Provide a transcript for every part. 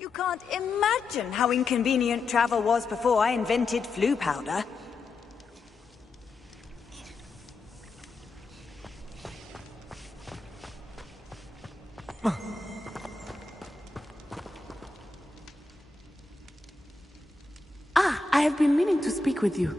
You can't imagine how inconvenient travel was before I invented flu powder. I have been meaning to speak with you.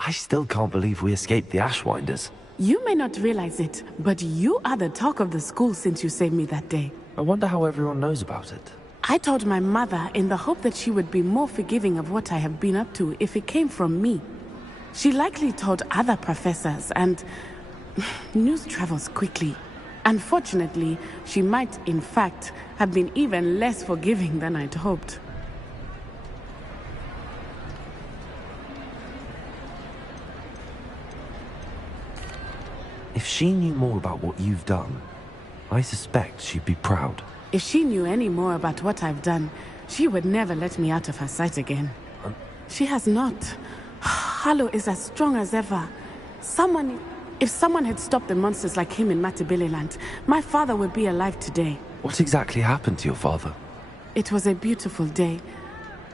I still can't believe we escaped the Ashwinders. You may not realize it, but you are the talk of the school since you saved me that day. I wonder how everyone knows about it. I told my mother in the hope that she would be more forgiving of what I have been up to if it came from me. She likely told other professors, and news travels quickly. Unfortunately, she might, in fact, have been even less forgiving than I'd hoped. If she knew more about what you've done, I suspect she'd be proud. If she knew any more about what I've done, she would never let me out of her sight again. She has not. Harlow is as strong as ever. If someone had stopped the monsters like him in Matabeleland, my father would be alive today. What exactly happened to your father? It was a beautiful day.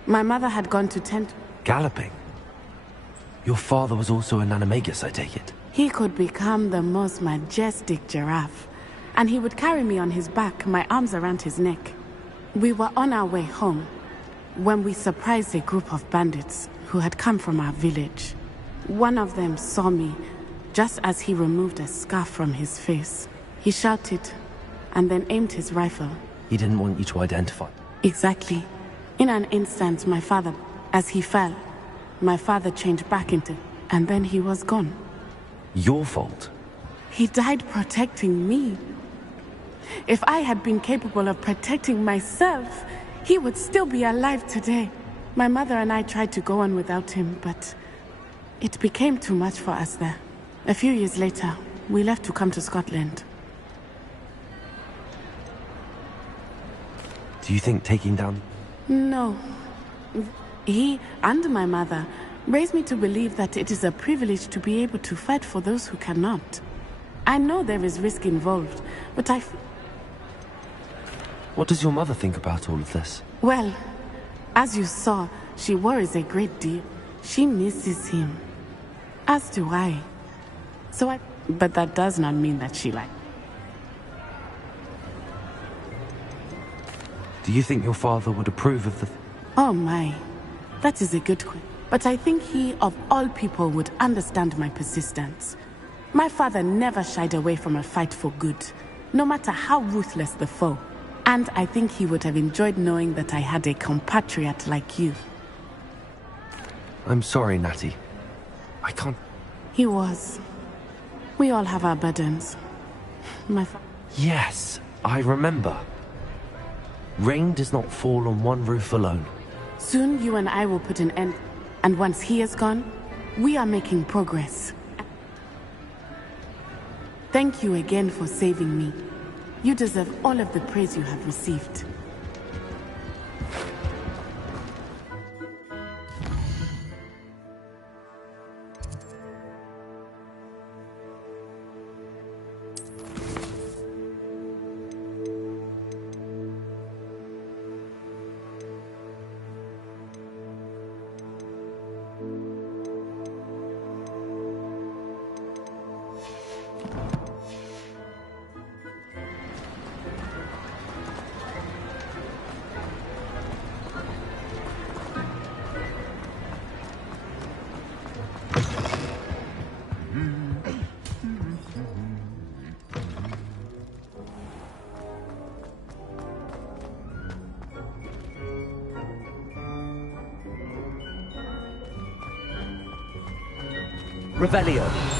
My mother had gone to tend... Galloping? Your father was also an animagus, I take it? He could become the most majestic giraffe, and he would carry me on his back, my arms around his neck. We were on our way home when we surprised a group of bandits who had come from our village. One of them saw me just as he removed a scarf from his face. He shouted, and then aimed his rifle. He didn't want you to identify. Exactly. In an instant, as he fell, my father changed back into, and then he was gone. Your fault? He died protecting me. If I had been capable of protecting myself, he would still be alive today. My mother and I tried to go on without him, but it became too much for us there. A few years later, we left to come to Scotland. Do you think taking down... No. He and my mother raised me to believe that it is a privilege to be able to fight for those who cannot. I know there is risk involved, but What does your mother think about all of this? Well, as you saw, she worries a great deal. She misses him. As do I. But that does not mean that she Do you think your father would approve of the... Oh my. That is a good question. But I think he, of all people, would understand my persistence. My father never shied away from a fight for good, no matter how ruthless the foe. And I think he would have enjoyed knowing that I had a compatriot like you. I'm sorry, Natty. I can't... He was. We all have our burdens. Yes, I remember. Rain does not fall on one roof alone. Soon you and I will put an end. And once he is gone, we are making progress. Thank you again for saving me. You deserve all of the praise you have received. Revelio.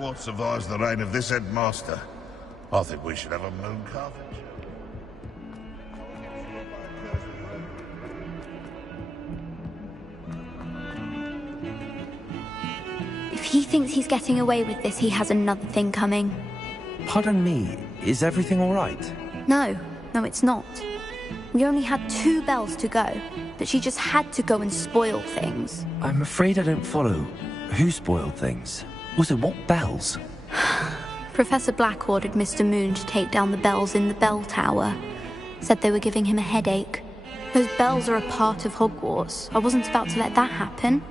Hogwarts survives the reign of this headmaster, I think we should have a moon carving. If he thinks he's getting away with this, he has another thing coming. Pardon me, is everything all right? No, it's not. We only had 2 bells to go, but she just had to go and spoil things. I'm afraid I don't follow. Who spoiled things? Also, what bells? Professor Black ordered Mr. Moon to take down the bells in the bell tower. Said they were giving him a headache. Those bells are a part of Hogwarts. I wasn't about to let that happen.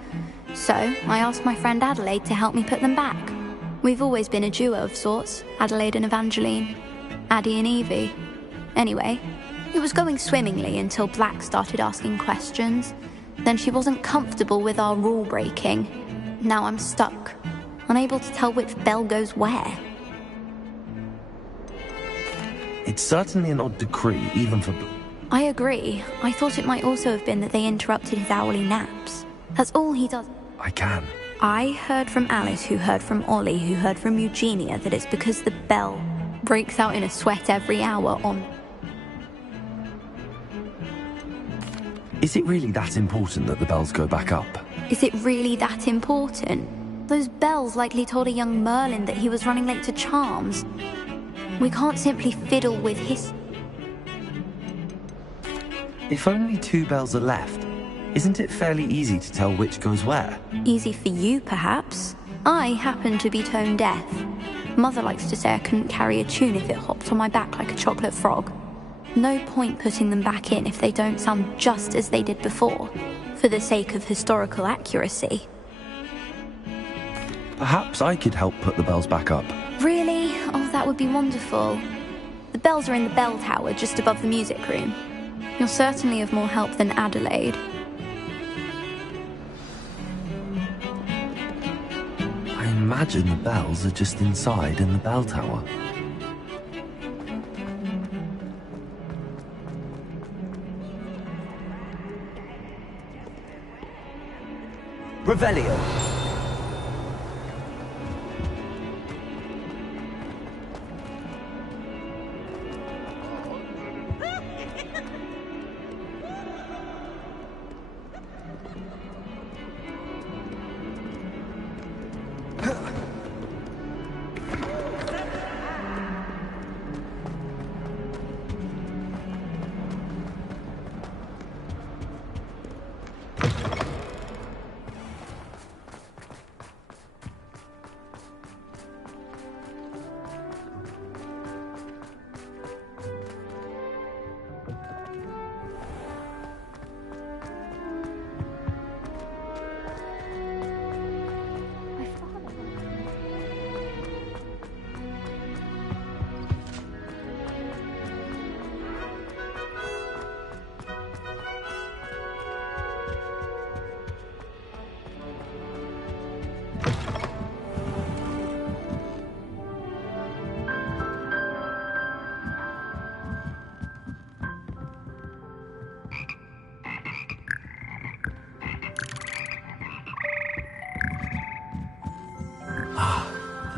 So, I asked my friend Adelaide to help me put them back. We've always been a duo of sorts, Adelaide and Evangeline. Addie and Evie. Anyway, it was going swimmingly until Black started asking questions. Then she wasn't comfortable with our rule breaking. Now I'm stuck, unable to tell which bell goes where. It's certainly an odd decree, even for... I agree. I thought it might also have been that they interrupted his hourly naps. That's all he does. I can. I heard from Alice, who heard from Ollie, who heard from Eugenia, that it's because the bell breaks out in a sweat every hour on... Is it really that important that the bells go back up? Is it really that important? Those bells likely told a young Merlin that he was running late to Charms. We can't simply fiddle with his... If only 2 bells are left, isn't it fairly easy to tell which goes where? Easy for you, perhaps. I happen to be tone deaf. Mother likes to say I couldn't carry a tune if it hopped on my back like a chocolate frog. No point putting them back in if they don't sound just as they did before, for the sake of historical accuracy. Perhaps I could help put the bells back up. Really? Oh, that would be wonderful. The bells are in the bell tower just above the music room. You're certainly of more help than Adelaide. I imagine the bells are just inside in the bell tower. Revelio.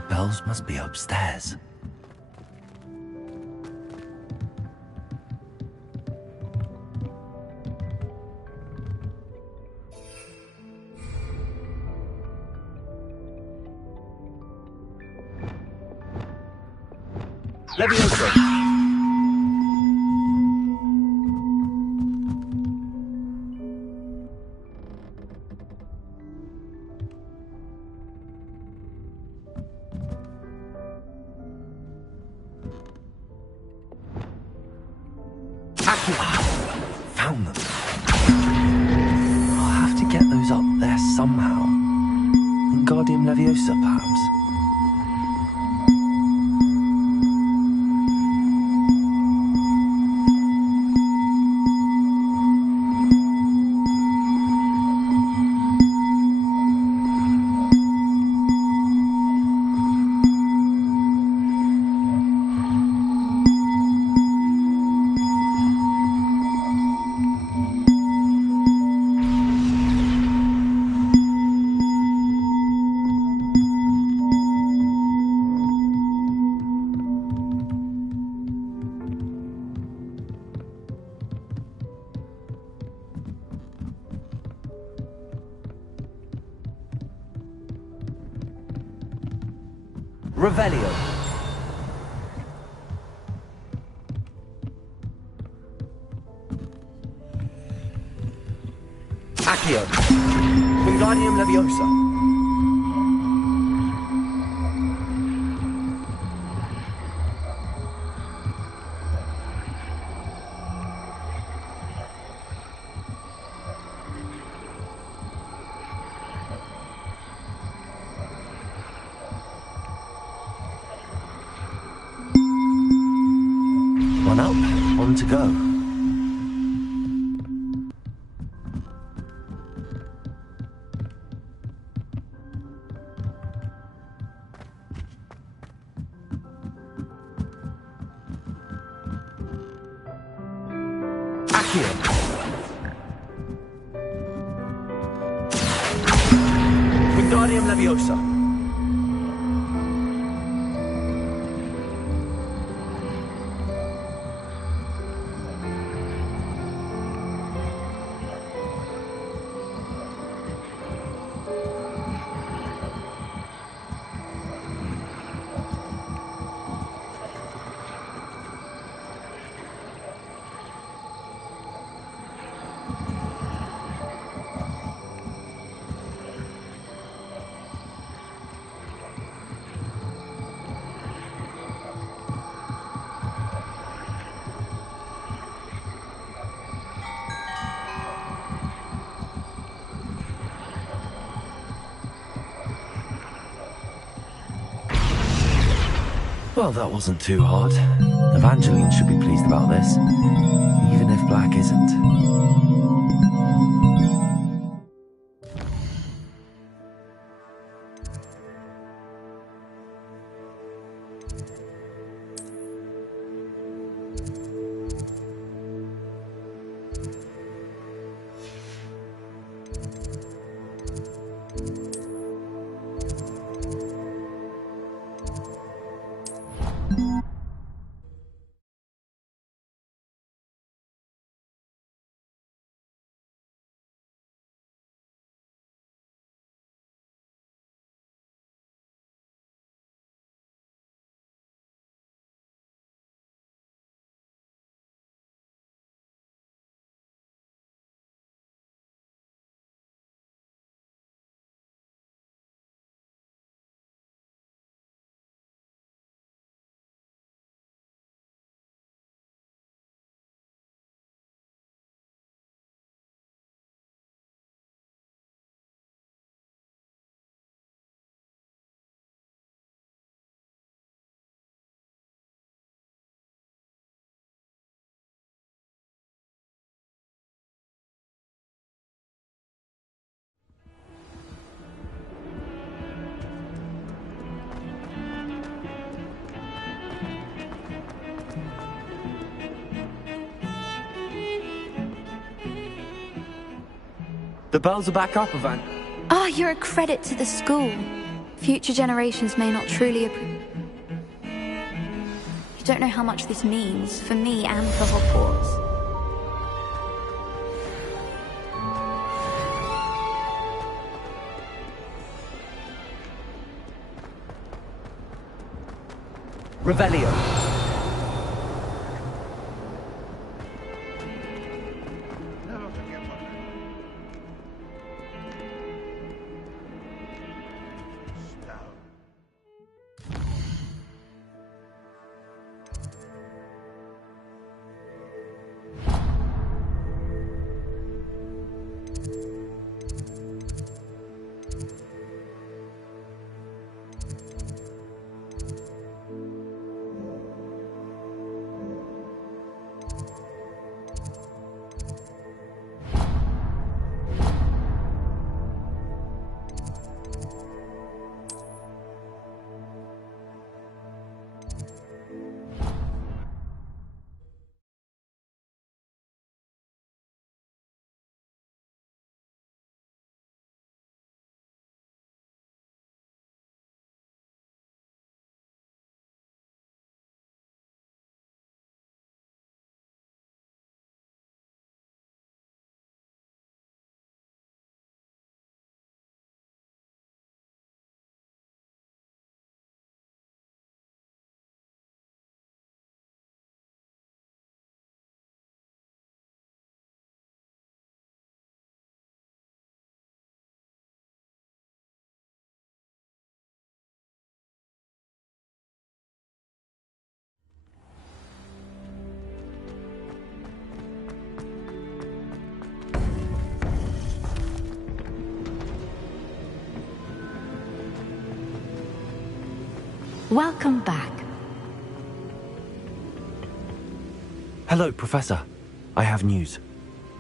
Bells must be upstairs. Levioso. Found them. I'll have to get those up there somehow. Wingardium Leviosa, perhaps. Revelio. Accio. Wingardium Leviosa. One up, one to go. Accio. Wingardium Leviosa. Well, that wasn't too hard. Evangeline should be pleased about this, even if Black isn't. The bells are back up, Evan. Ah, you're a credit to the school. Future generations may not truly You don't know how much this means, for me and for Hogwarts. Revelio. Never forget what Stout. Welcome back. Hello, Professor. I have news.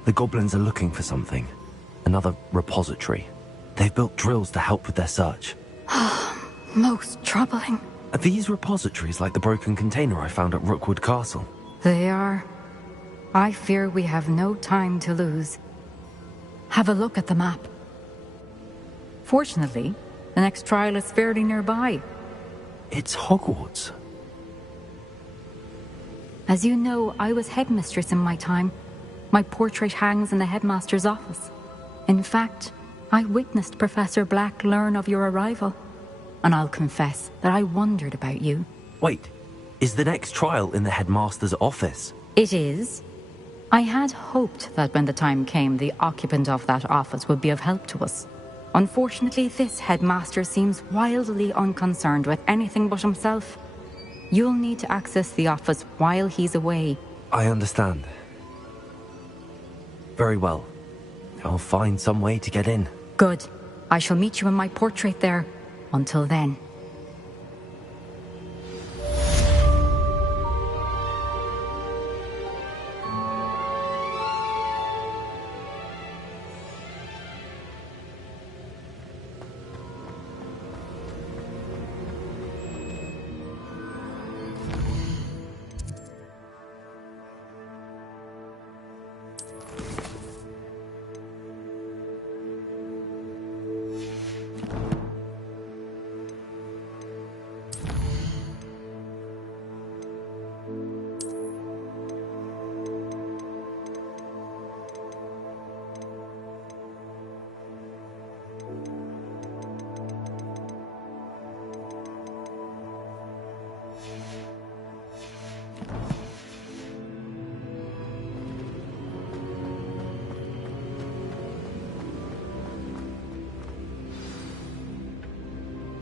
The goblins are looking for something. Another repository. They've built drills to help with their search. Most troubling. Are these repositories like the broken container I found at Rookwood Castle? They are. I fear we have no time to lose. Have a look at the map. Fortunately, the next trial is fairly nearby. It's Hogwarts. As you know, I was headmistress in my time. My portrait hangs in the headmaster's office. In fact, I witnessed Professor Black learn of your arrival. And I'll confess that I wondered about you. Wait, is the next trial in the headmaster's office? It is. I had hoped that when the time came, the occupant of that office would be of help to us. Unfortunately, this headmaster seems wildly unconcerned with anything but himself. You'll need to access the office while he's away. I understand. Very well. I'll find some way to get in. Good. I shall meet you in my portrait there. Until then.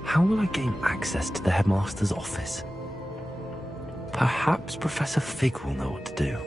How will I gain access to the headmaster's office? Perhaps Professor Fig will know what to do.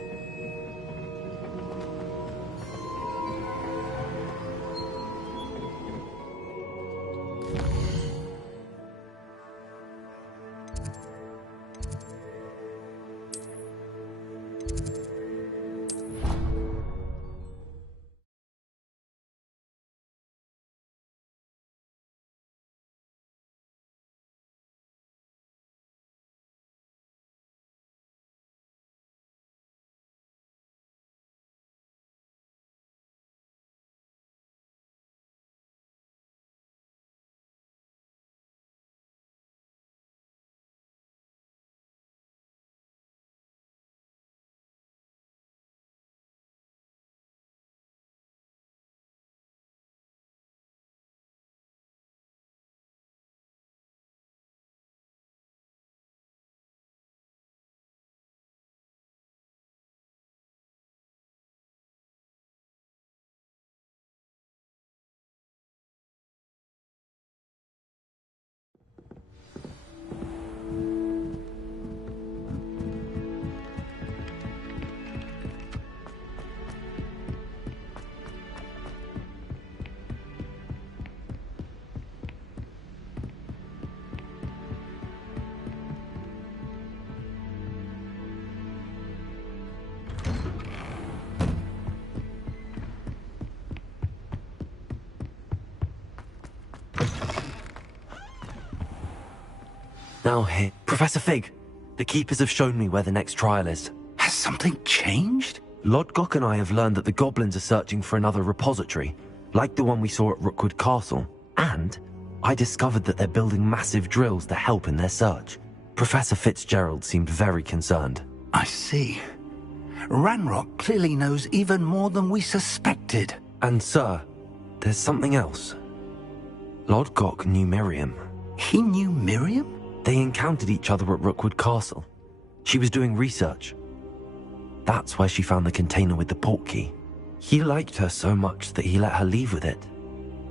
Now here, Professor Fig, the Keepers have shown me where the next trial is. Has something changed? Lodgok and I have learned that the goblins are searching for another repository, like the one we saw at Rookwood Castle. And I discovered that they're building massive drills to help in their search. Professor Fitzgerald seemed very concerned. I see. Ranrock clearly knows even more than we suspected. And sir, there's something else. Lodgok knew Miriam. He knew Miriam? They encountered each other at Rookwood Castle. She was doing research. That's why she found the container with the portkey. He liked her so much that he let her leave with it,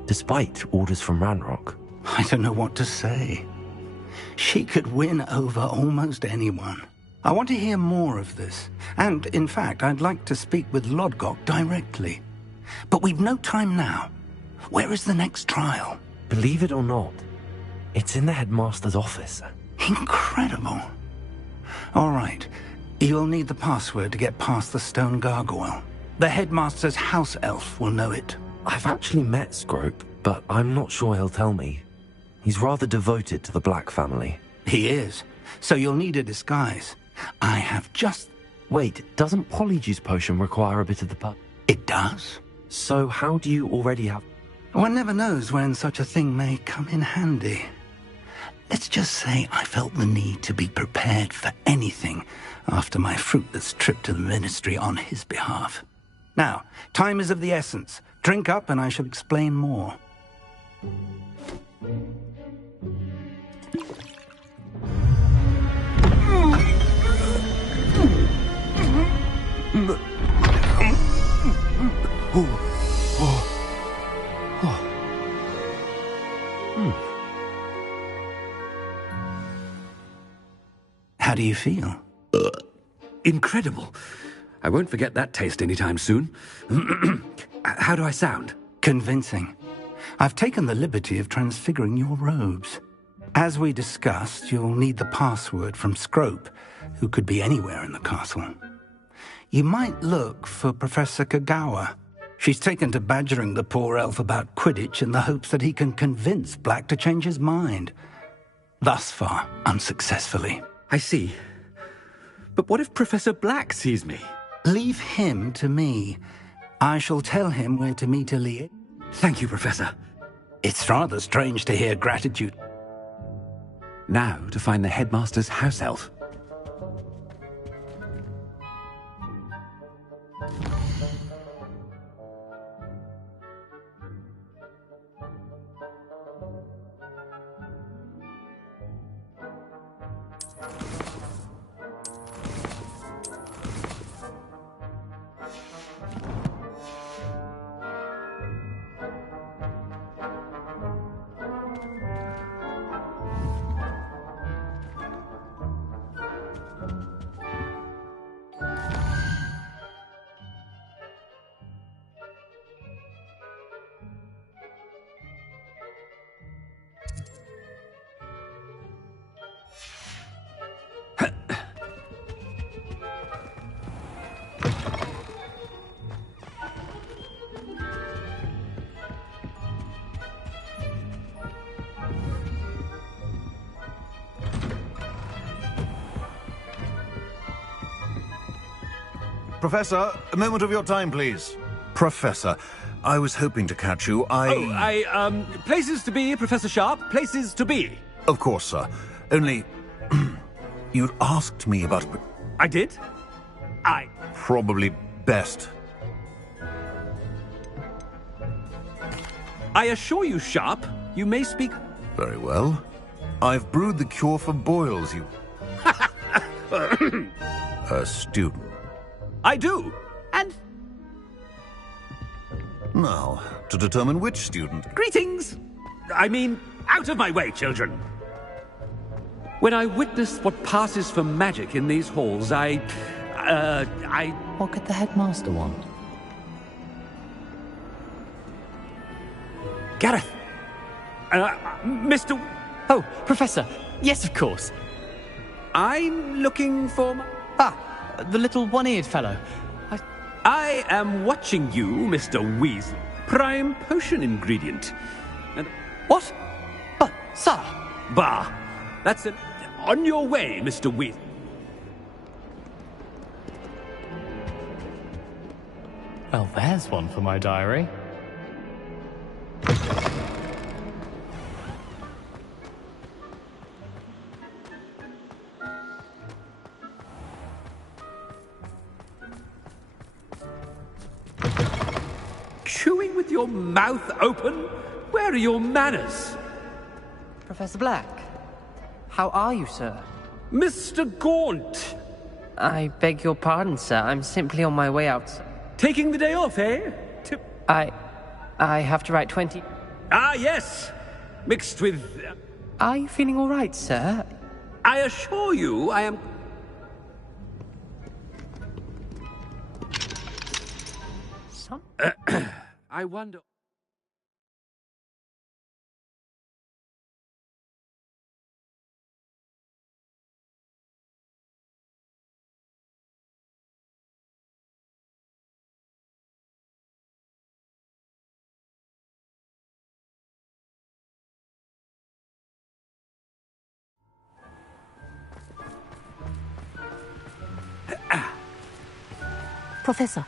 despite orders from Ranrock. I don't know what to say. She could win over almost anyone. I want to hear more of this. And, in fact, I'd like to speak with Lodgok directly. But we've no time now. Where is the next trial? Believe it or not, it's in the headmaster's office. Incredible. All right. You'll need the password to get past the stone gargoyle. The headmaster's house elf will know it. I've actually met Scrope, but I'm not sure he'll tell me. He's rather devoted to the Black family. He is. So you'll need a disguise. I have just... Wait, doesn't Polyjuice Potion require a bit of the It does? So how do you already have... One never knows when such a thing may come in handy. Let's just say I felt the need to be prepared for anything after my fruitless trip to the Ministry on his behalf. Now, time is of the essence. Drink up and I shall explain more. How do you feel? Incredible. I won't forget that taste anytime soon. How do I sound? Convincing. I've taken the liberty of transfiguring your robes. As we discussed, you'll need the password from Scrope, who could be anywhere in the castle. You might look for Professor Kagawa. She's taken to badgering the poor elf about Quidditch in the hopes that he can convince Black to change his mind. Thus far, unsuccessfully. I see. But what if Professor Black sees me? Leave him to me. I shall tell him where to meet Elliot. Thank you, Professor. It's rather strange to hear gratitude. Now to find the headmaster's house elf. Professor, a moment of your time, please. Professor, I was hoping to catch you. Places to be, Professor Sharp. Places to be. Of course, sir. Only... you'd asked me about... I did? Probably best. I assure you, Sharp, you may speak... Very well. I've brewed the cure for boils, you... A student. I do. And... Now, to determine which student... Greetings! I mean, out of my way, children. When I witnessed what passes for magic in these halls, I... What could the headmaster want? Gareth! Mr... Oh, Professor. Yes, of course. I'm looking for... The little one-eared fellow. I am watching you, Mr. Weasley. Prime potion ingredient. And... What? But, sir... Bah! That's it. On your way, Mr. Weasley. Well, there's one for my diary. Chewing with your mouth open? Where are your manners? Professor Black, how are you, sir? Mr. Gaunt! I beg your pardon, sir. I'm simply on my way out. Taking the day off, eh? I have to write 20... Ah, yes! Mixed with... Are you feeling all right, sir? I assure you, I am... I wonder... Professor,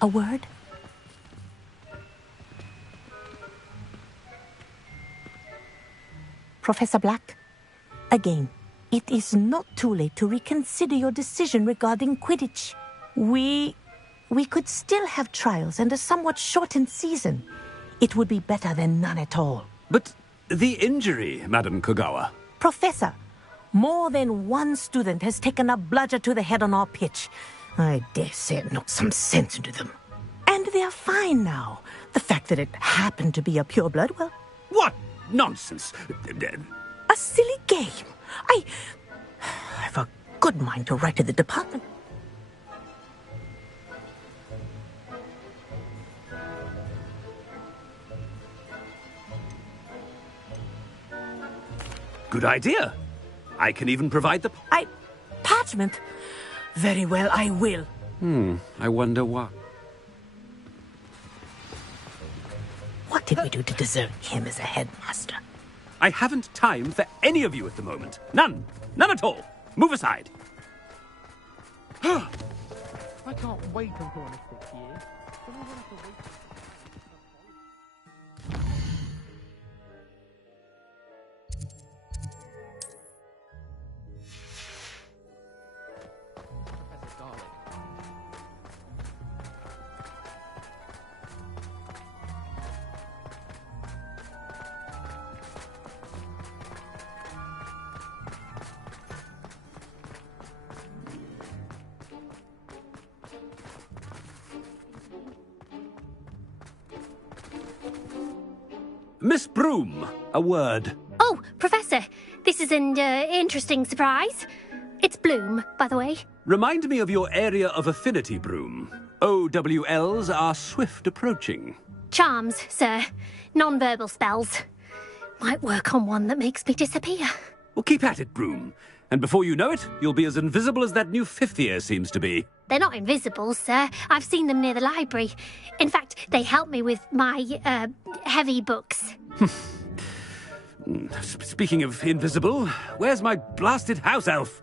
a word? Professor Black, again, it is not too late to reconsider your decision regarding Quidditch. We could still have trials and a somewhat shortened season. It would be better than none at all. But the injury, Madam Kogawa. Professor, more than one student has taken a bludger to the head on our pitch. I dare say it knocked some sense into them. And they're fine now. The fact that it happened to be a pureblood, well... What nonsense! A silly game. I've a good mind to write to the department. Good idea. I can even provide the... Parchment? Very well, I will. I wonder why. What did we do to deserve him as a headmaster? I haven't time for any of you at the moment. None. None at all. Move aside. I can't wait until next 6 years. Someone's gonna have to wait. Professor Garlic. Miss Broom, a word. Oh, Professor, this is an interesting surprise. It's Bloom, by the way. Remind me of your area of affinity, Broom. OWLs are swift approaching. Charms, sir. Non-verbal spells. Might work on one that makes me disappear. Well, keep at it, Broom. And before you know it, you'll be as invisible as that new fifth year seems to be. They're not invisible, sir. I've seen them near the library. In fact, they help me with my, heavy books. Speaking of invisible, where's my blasted house elf?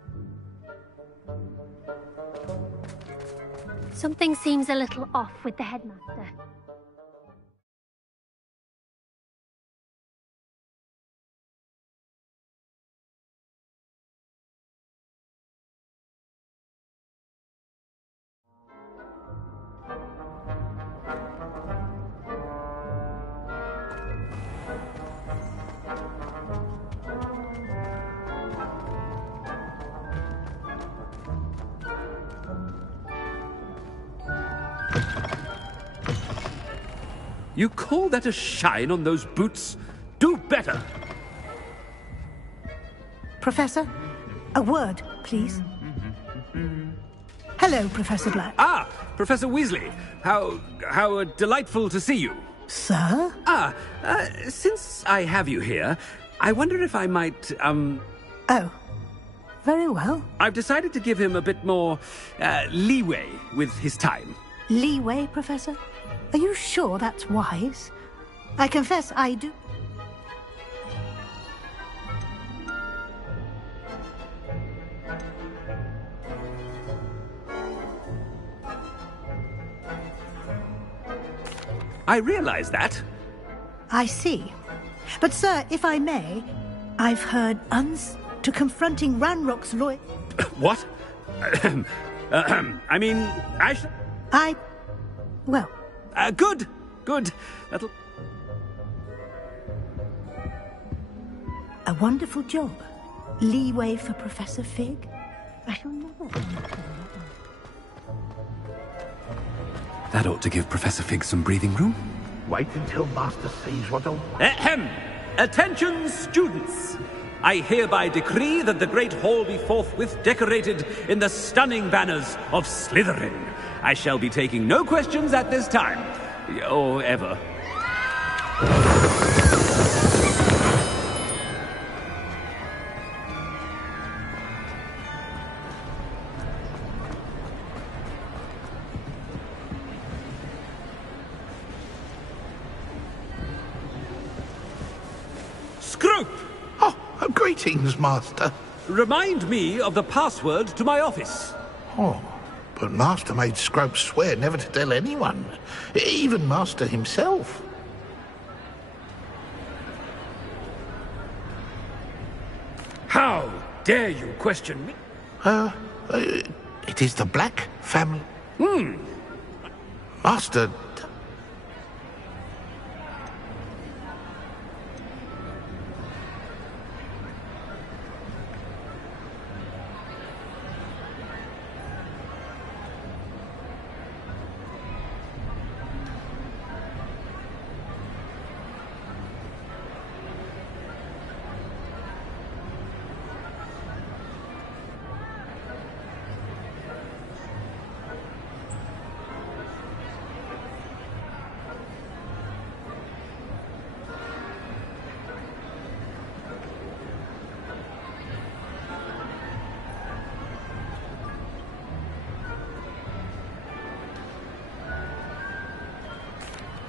Something seems a little off with the headmaster. You call that a shine on those boots? Do better! Professor, a word, please. Hello, Professor Black. Ah, Professor Weasley. How delightful to see you. Sir? Since I have you here, I wonder if I might, Oh, very well. I've decided to give him a bit more, leeway with his time. Leeway, Professor? Are you sure that's wise? I confess I do. I realize that. I see. But, sir, if I may, I've heard to confronting Ranrock's lawyer... What? I mean, well... Good. That'll... A wonderful job. Leeway for Professor Fig. I shall never... That ought to give Professor Fig some breathing room. Wait until Master sees what a... Ahem! Attention, students! I hereby decree that the Great Hall be forthwith decorated in the stunning banners of Slytherin. I shall be taking no questions at this time. Or ever. Scrope! Oh, greetings, Master. Remind me of the password to my office. Oh, But Master made Scrope swear never to tell anyone, even Master himself. How dare you question me? It is the Black family. Master...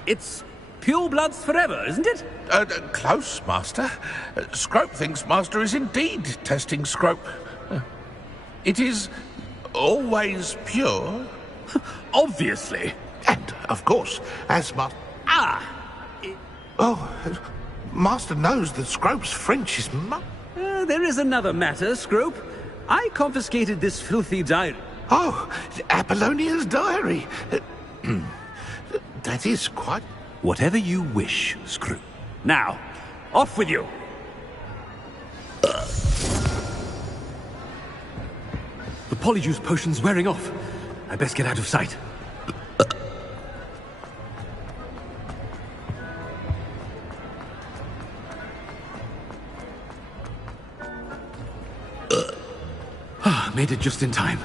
It's purebloods forever, isn't it? Close, Master. Scrope thinks Master is indeed testing Scrope. It is always pure. Obviously. And, of course, as Master... Master knows that Scrope's French is there is another matter, Scrope. I confiscated this filthy diary. Oh, Apollonia's diary. That is quite... Whatever you wish, Scrope. Now, off with you. The polyjuice potion's wearing off. I best get out of sight. Made it just in time.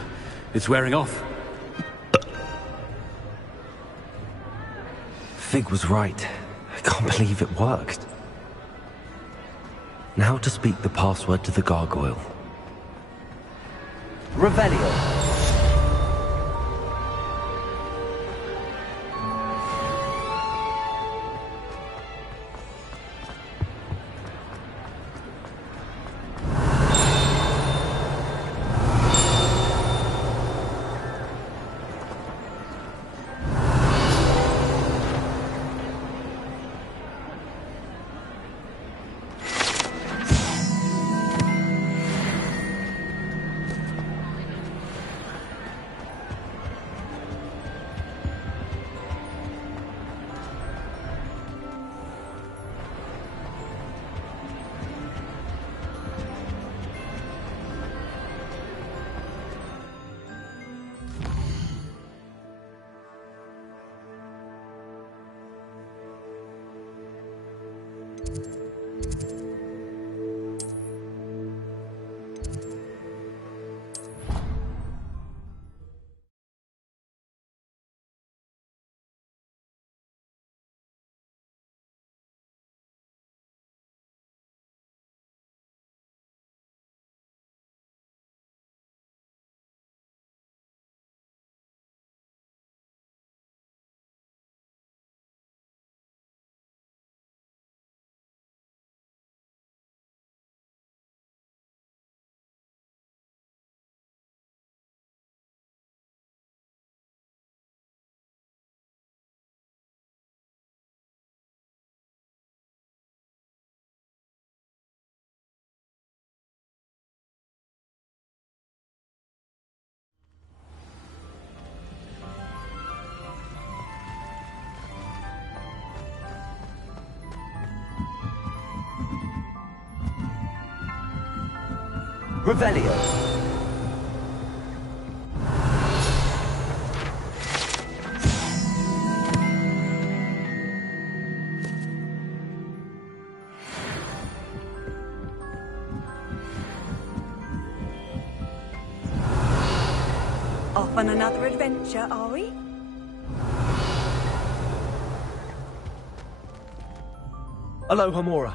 It's wearing off. Fig was right. I can't believe it worked. Now to speak the password to the gargoyle. Revelio. Revelio. Off on another adventure, are we? Aloha, Mora.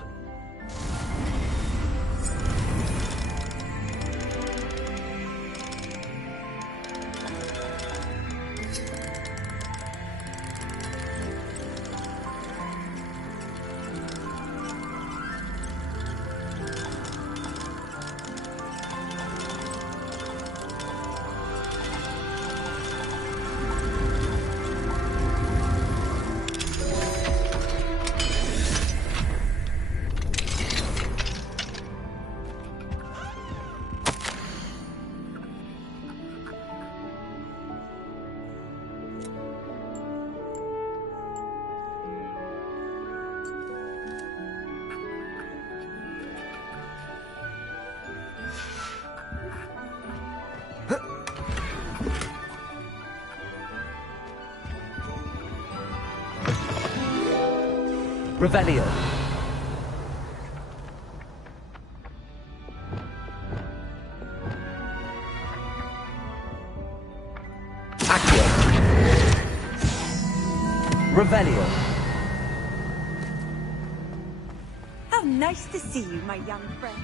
Revelio. Accio. Revelio. How nice to see you, my young friend.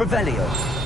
Revelio.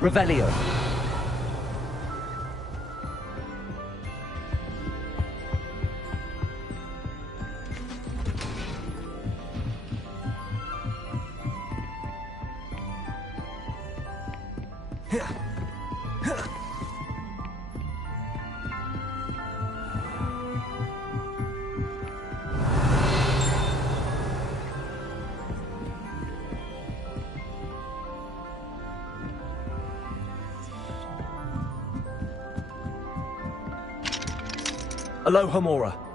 Revelio. Aloha Mora.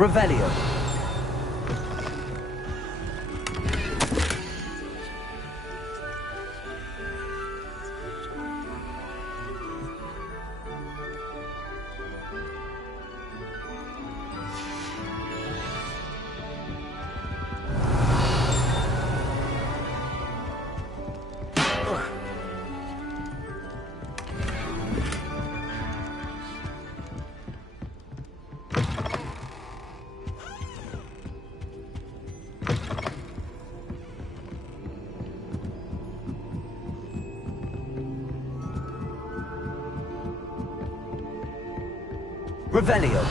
Revelio. Revelio.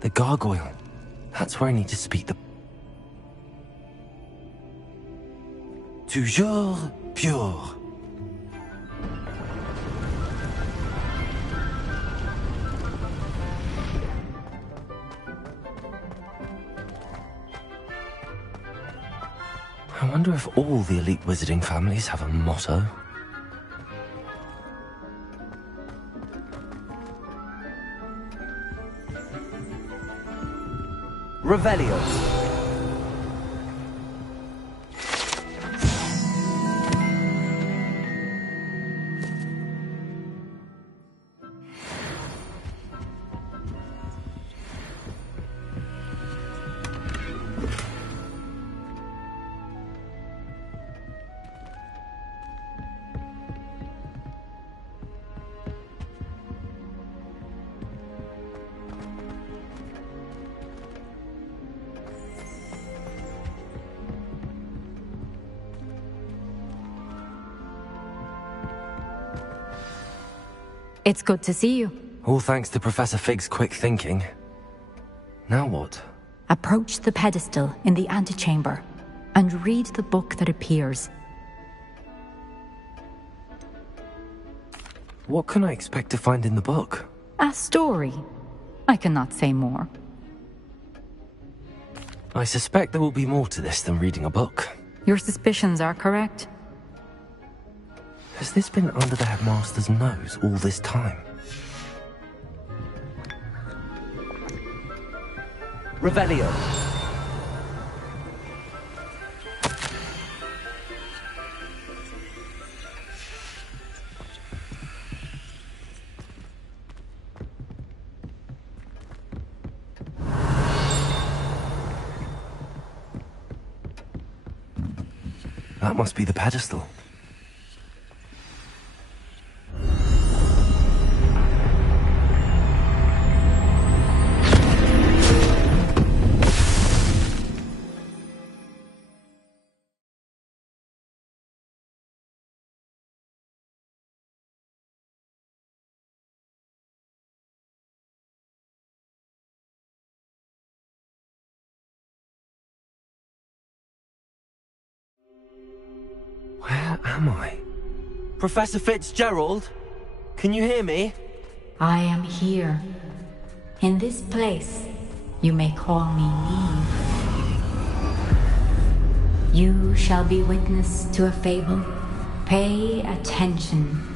The gargoyle. That's where I need to speak the... Toujours pure. I wonder if all the elite wizarding families have a motto. Revelio. It's good to see you. All thanks to Professor Fig's quick thinking. Now what? Approach the pedestal in the antechamber and read the book that appears. What can I expect to find in the book? A story. I cannot say more. I suspect there will be more to this than reading a book. Your suspicions are correct. Has this been under the headmaster's nose all this time? Revelio. That must be the pedestal. Where am I? Professor Fitzgerald? Can you hear me? I am here. In this place, you may call me Neve. You shall be witness to a fable. Pay attention.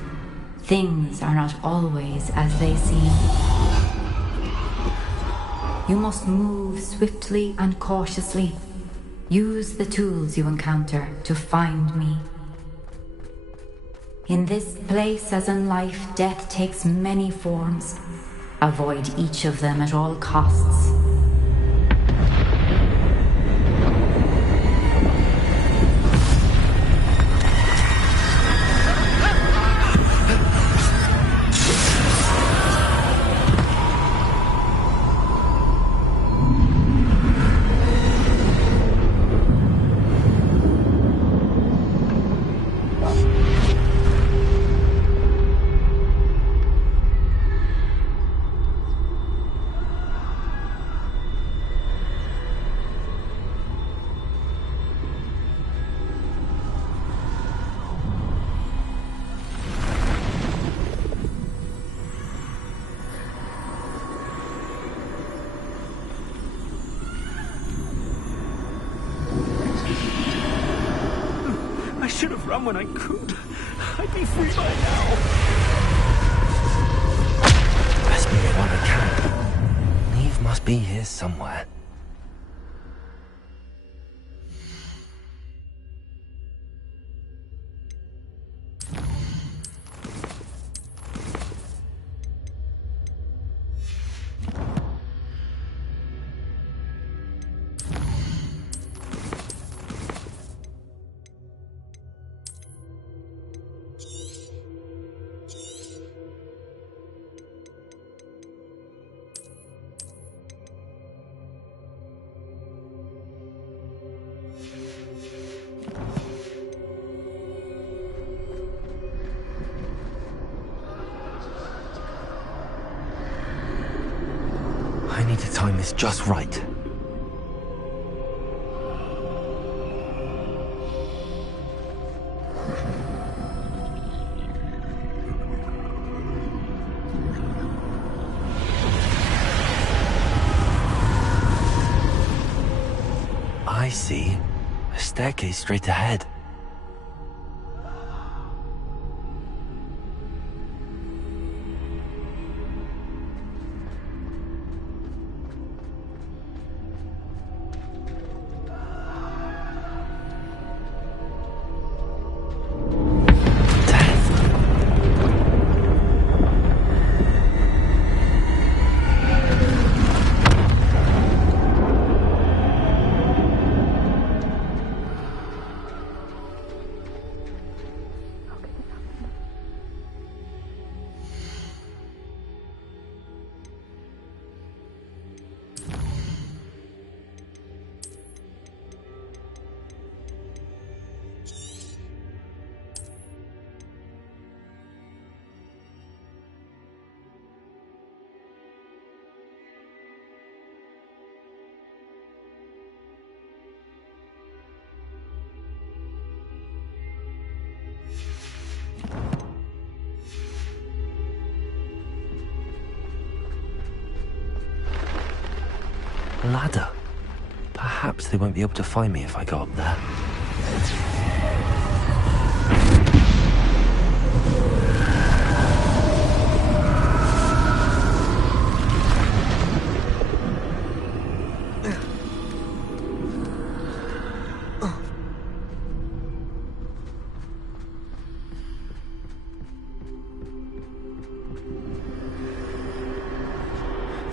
Things are not always as they seem. You must move swiftly and cautiously. Use the tools you encounter to find me. In this place, as in life, death takes many forms. Avoid each of them at all costs. I should have run when I could. I'd be free by now. Best move while I can. Neve must be here somewhere. I need to time this just right. I see. A staircase straight ahead. Ladder. Perhaps they won't be able to find me if I go up there.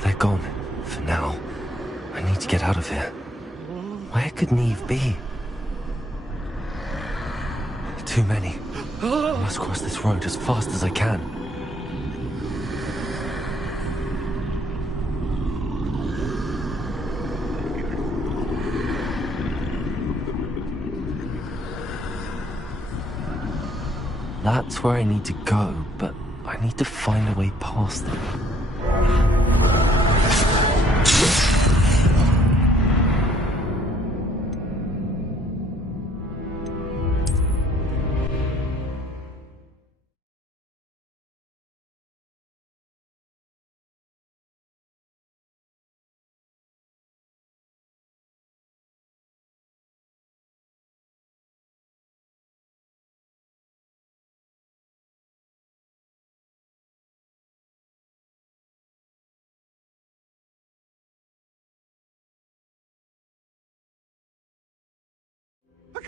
They're gone, for now. I need to get out of here. Where could Neve be? Too many. I must cross this road as fast as I can. That's where I need to go, but I need to find a way past them.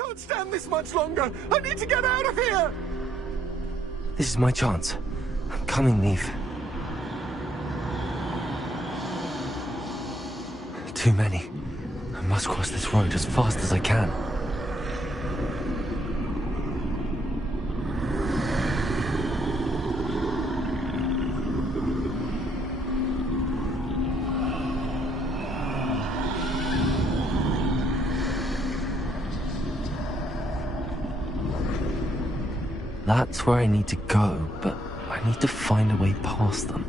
can't stand this much longer! I need to get out of here! This is my chance. I'm coming, Neve. Too many. I must cross this road as fast as I can. That's where I need to go, but I need to find a way past them.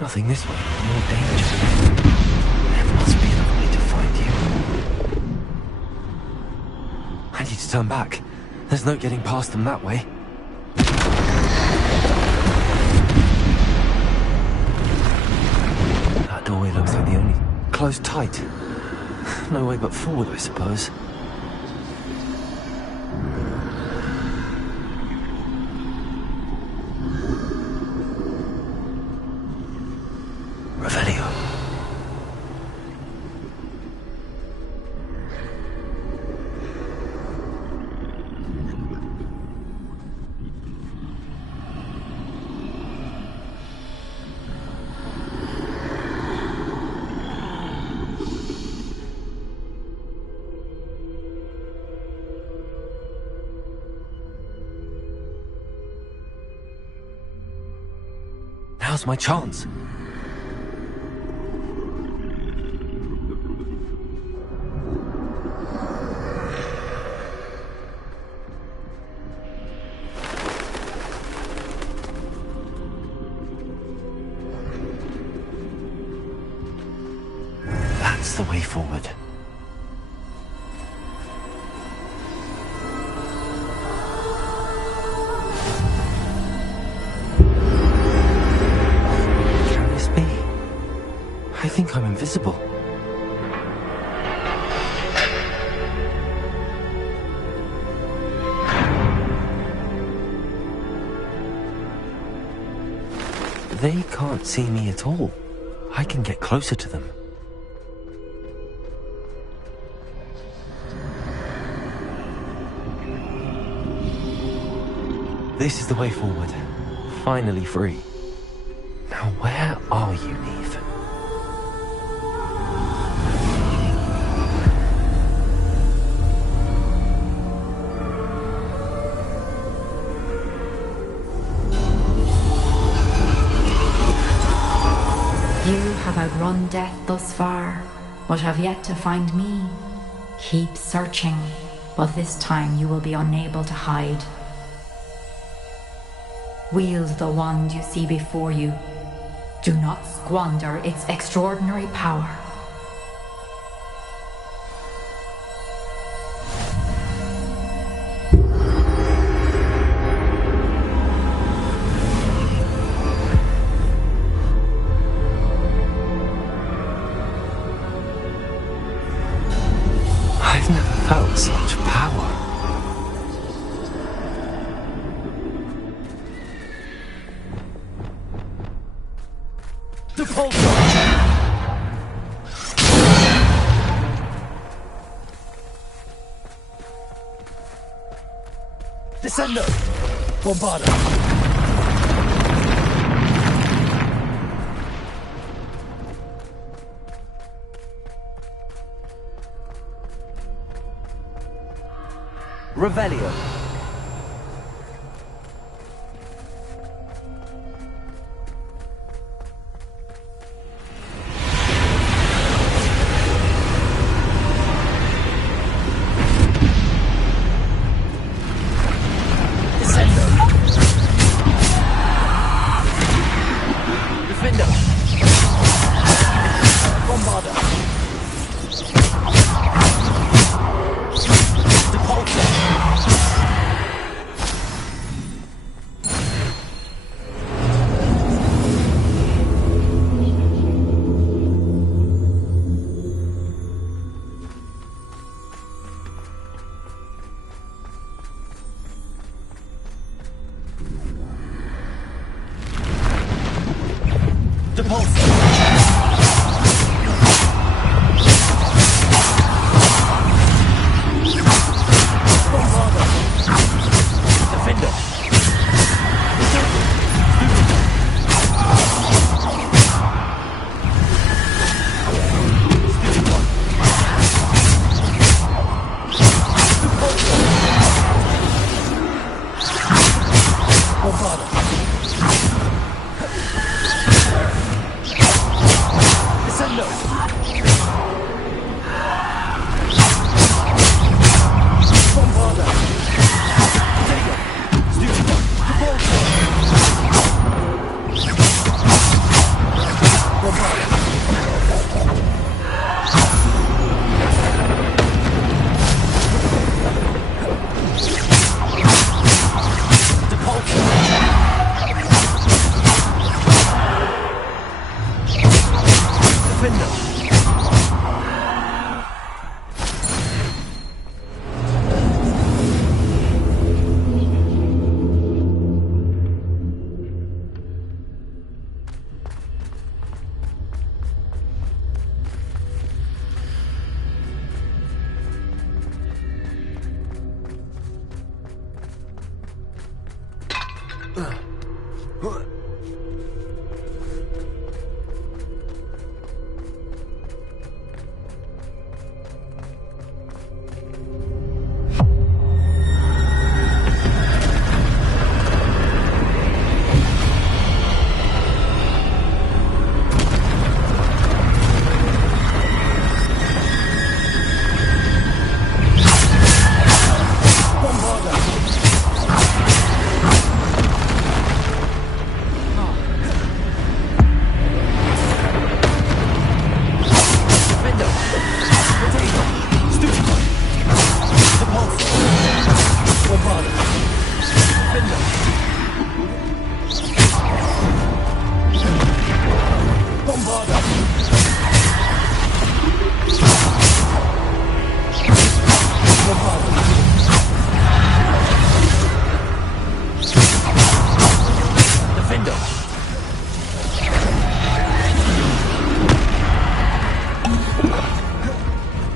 Nothing this way, more danger. There must be another way to find you. I need to turn back. There's no getting past them that way. That doorway looks like the only... closed tight. No way but forward, I suppose. Now's my chance. That's the way forward. I think I'm invisible. They can't see me at all. I can get closer to them. This is the way forward. Finally free. Now where are you, Neve? You have outrun death thus far, but have yet to find me. Keep searching, but this time you will be unable to hide. Wield the wand you see before you. Do not squander its extraordinary power. I've never felt such power. Descendo! Bombarda! Revelio. Bombarda!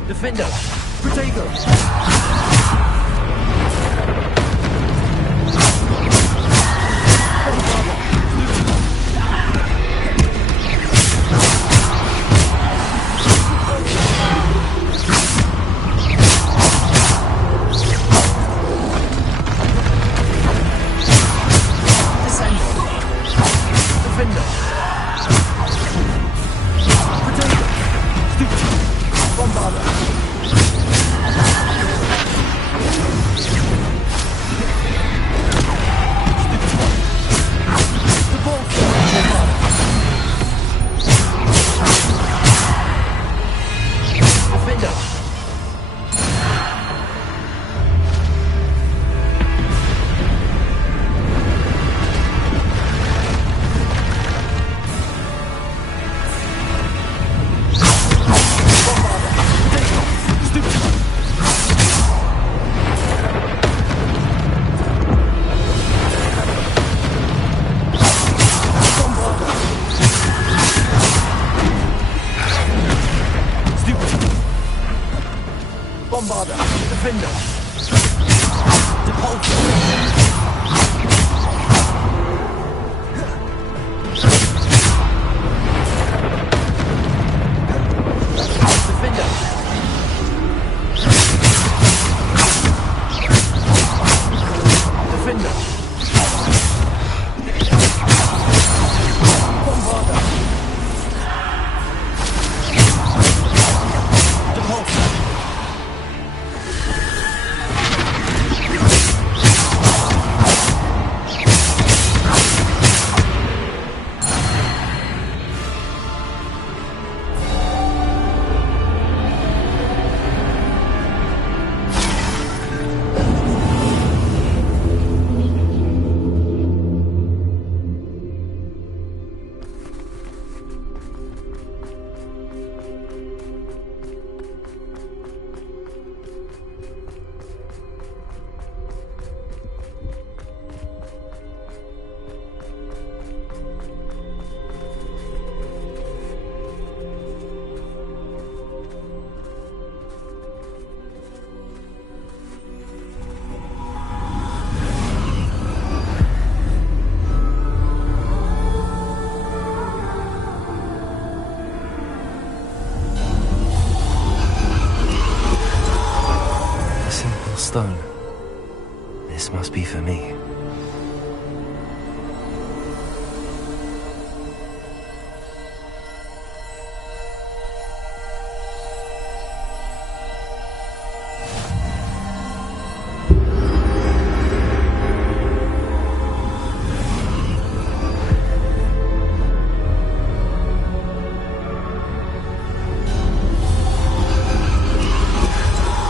Defender! Protego! Bombarder! Defender! Stone. This must be for me.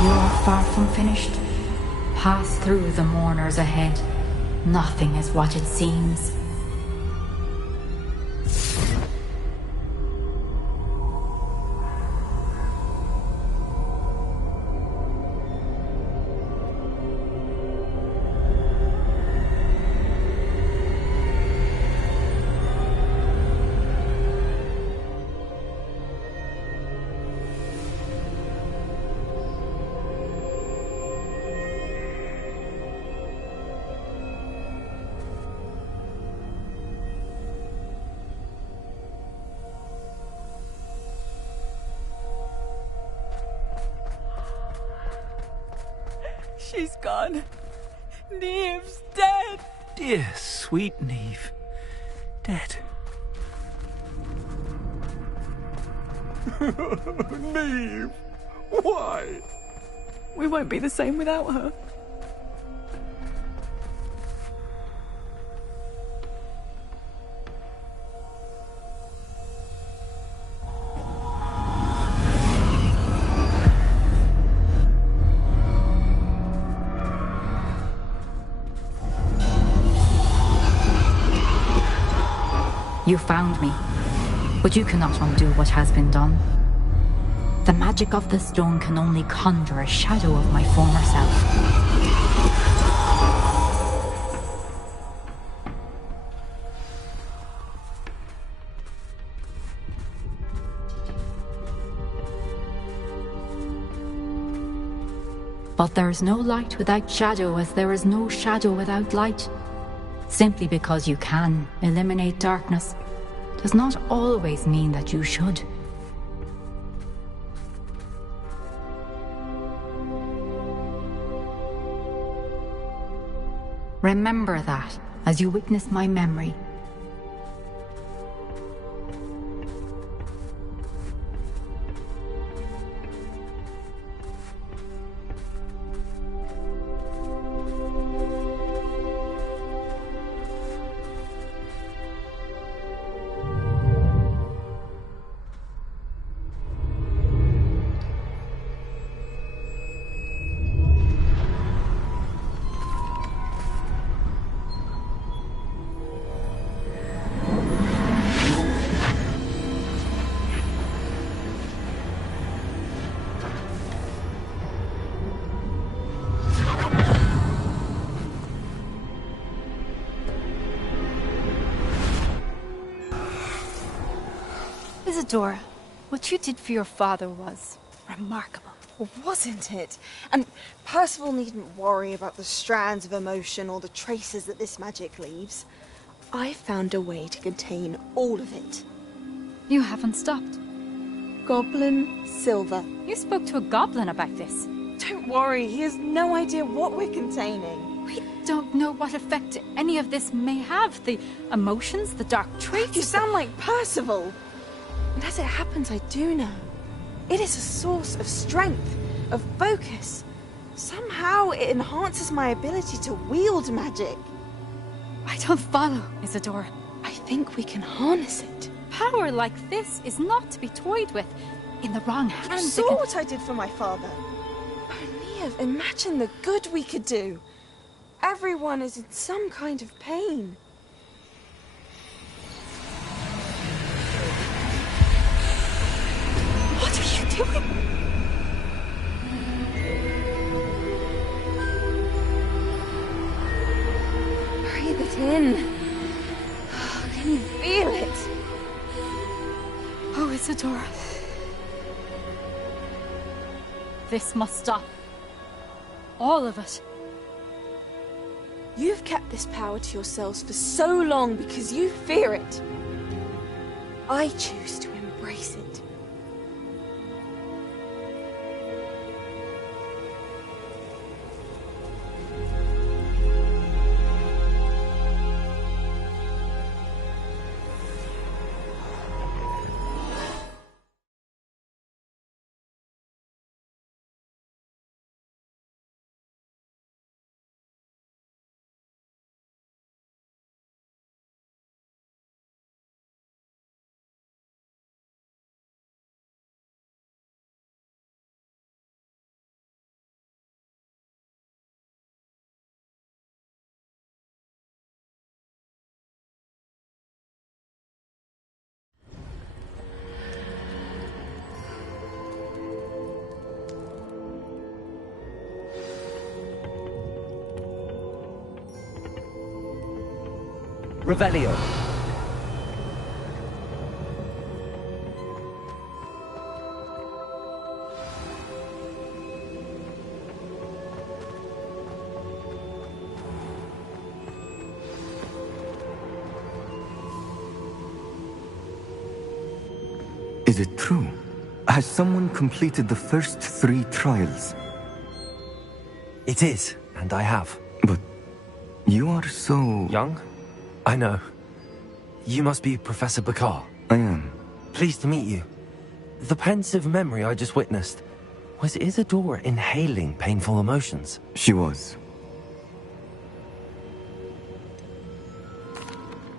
You are far from finished. Pass through the mourners ahead. Nothing is what it seems. She's gone. Neve's dead. Dear, sweet Neve. Dead. Neve! Why? We won't be the same without her. You found me, but you cannot undo what has been done. The magic of the stone can only conjure a shadow of my former self. But there is no light without shadow, as there is no shadow without light. Simply because you can eliminate darkness does not always mean that you should. Remember that as you witness my memory. Isadora, what you did for your father was remarkable. Well, wasn't it? And Percival needn't worry about the strands of emotion or the traces that this magic leaves. I found a way to contain all of it. You haven't stopped. Goblin Silver. You spoke to a goblin about this. Don't worry, he has no idea what we're containing. We don't know what effect any of this may have. The emotions, the dark traits. You sound like Percival. And as it happens, I do know. It is a source of strength, of focus. Somehow it enhances my ability to wield magic. I don't follow, Isadora. I think we can harness it. Power like this is not to be toyed with. In the wrong hands. You saw what I did for my father. Oh, Neve, imagine the good we could do. Everyone is in some kind of pain. What are you doing? Breathe it in. Can you feel it? Oh, Isadora. This must stop. All of it. You've kept this power to yourselves for so long because you fear it. I choose to embrace it. Revelio. Is it true? Has someone completed the first 3 trials? It is, and I have. But you are so... Young? I know. You must be Professor Bakar. I am. Pleased to meet you. The pensive memory I just witnessed, was Isadora inhaling painful emotions? She was.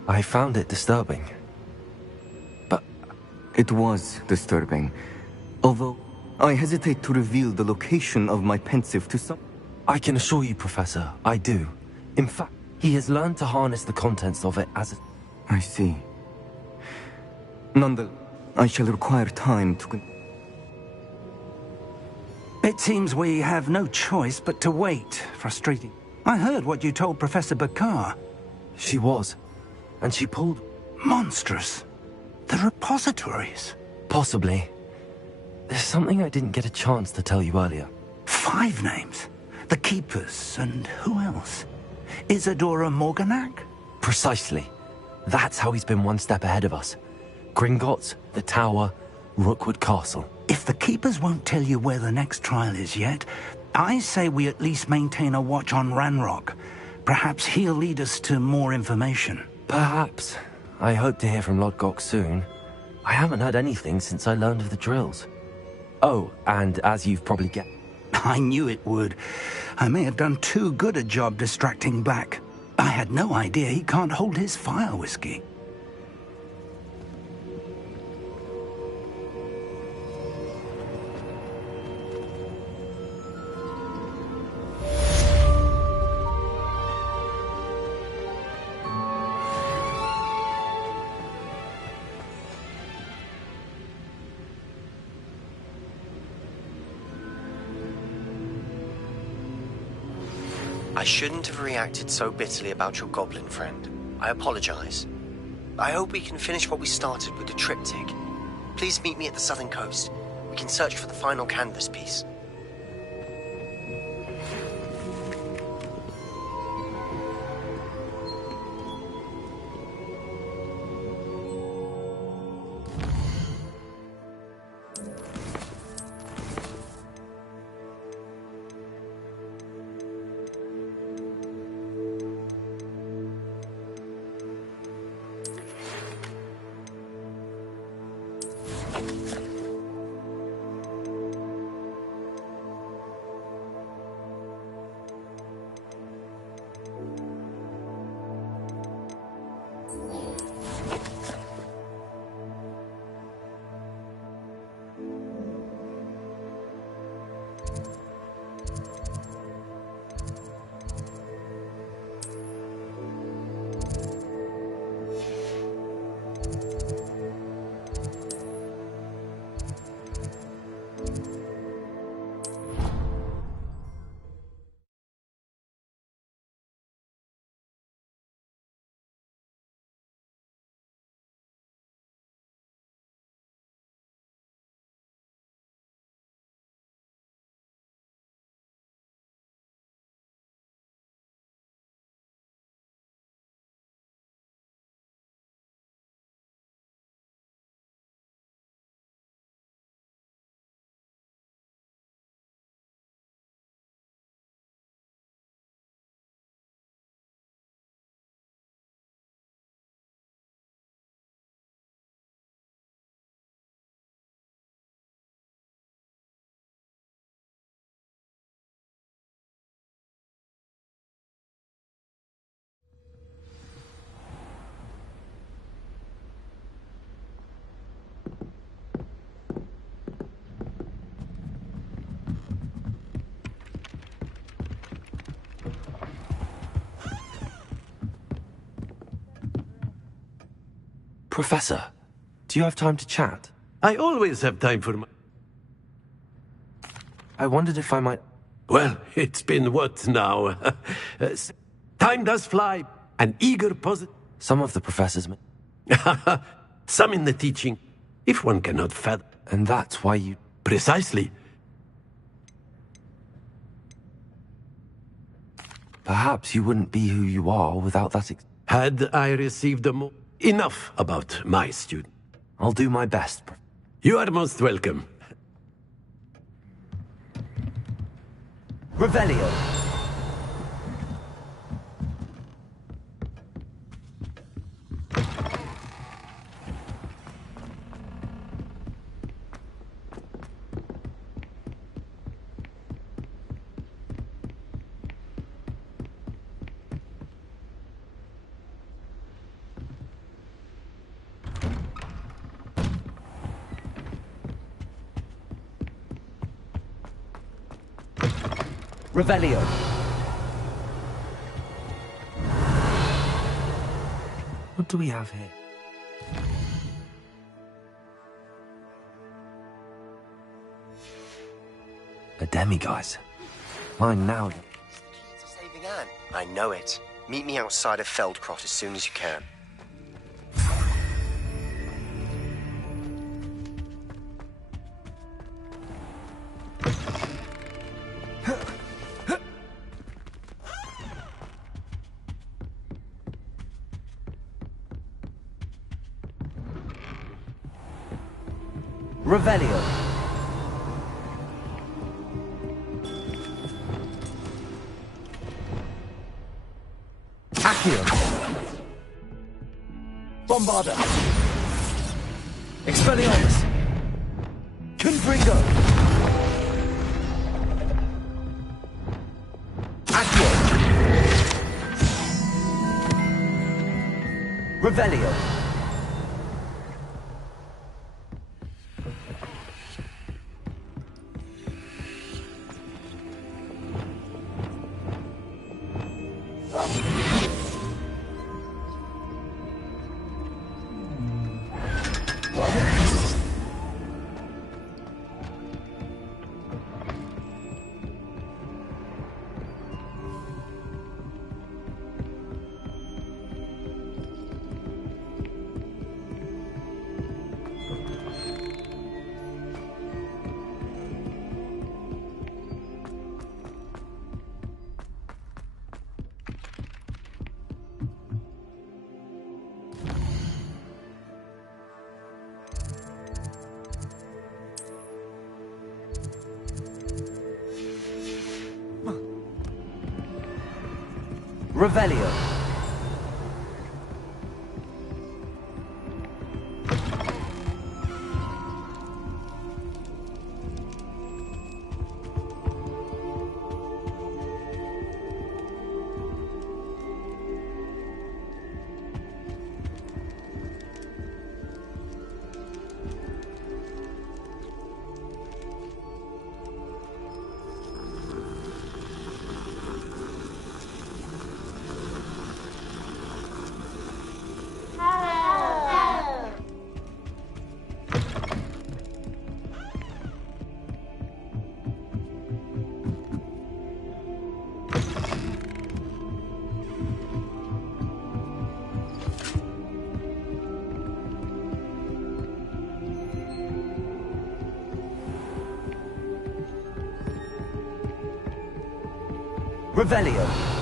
I found it disturbing. But... It was disturbing. Although, I hesitate to reveal the location of my pensive to some... I can assure you, Professor, I do. In fact, he has learned to harness the contents of it as a... I see. Nonetheless, I shall require time to... It seems we have no choice but to wait. Frustrating. I heard what you told Professor Bakar. She was. And she pulled... Monstrous. The repositories. Possibly. There's something I didn't get a chance to tell you earlier. 5 names. The Keepers, and who else? Isadora Morganac? Precisely. That's how he's been one step ahead of us. Gringotts, the Tower, Rookwood Castle. If the Keepers won't tell you where the next trial is yet, I say we at least maintain a watch on Ranrock. Perhaps he'll lead us to more information. Perhaps. I hope to hear from Lodgok soon. I haven't heard anything since I learned of the drills. Oh, and as you've probably guessed... I knew it would. I may have done too good a job distracting Black. I had no idea he can't hold his fire whiskey. I shouldn't have reacted so bitterly about your goblin friend. I apologize. I hope we can finish what we started with the triptych. Please meet me at the southern coast. We can search for the final canvas piece. Professor, do you have time to chat? I always have time for my... I wondered if I might... Well, it's been what now? Time does fly. An eager positive... Some of the professors... Some in the teaching, if one cannot fathom. And that's why you... Precisely. Perhaps you wouldn't be who you are without that... Had I received enough about my student. I'll do my best. You are most welcome. Revelio. Revelio. What do we have here? A demiguise. Mine now. Saving Anne. I know it. Meet me outside of Feldcroft as soon as you can. Revelio. Accio. Bombarda. Expelliarmus. Confringo. Accio. Revelio. Revelio. Revelio.